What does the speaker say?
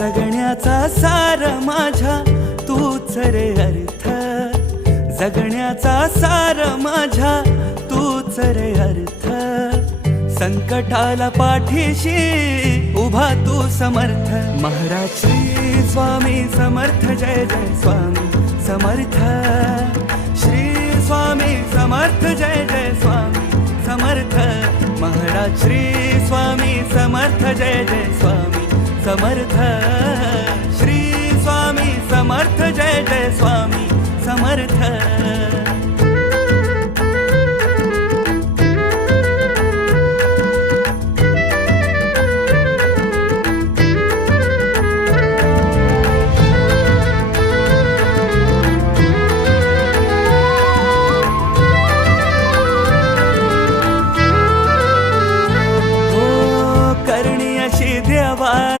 जगण्याचा सार माझ्या तूच रे अर्थ, जगण्याचा सार माझ्या तूच रे अर्थ. संकटाला पाठीशी उभा तू समर्थ. महाराज श्री स्वामी समर्थ, जय जय स्वामी समर्थ. श्री स्वामी समर्थ, जय जय स्वामी समर्थ. महाराज श्री स्वामी समर्थ, जय जय स्वामी समर्थ. श्री स्वामी समर्थ, जय जय स्वामी समर्थ.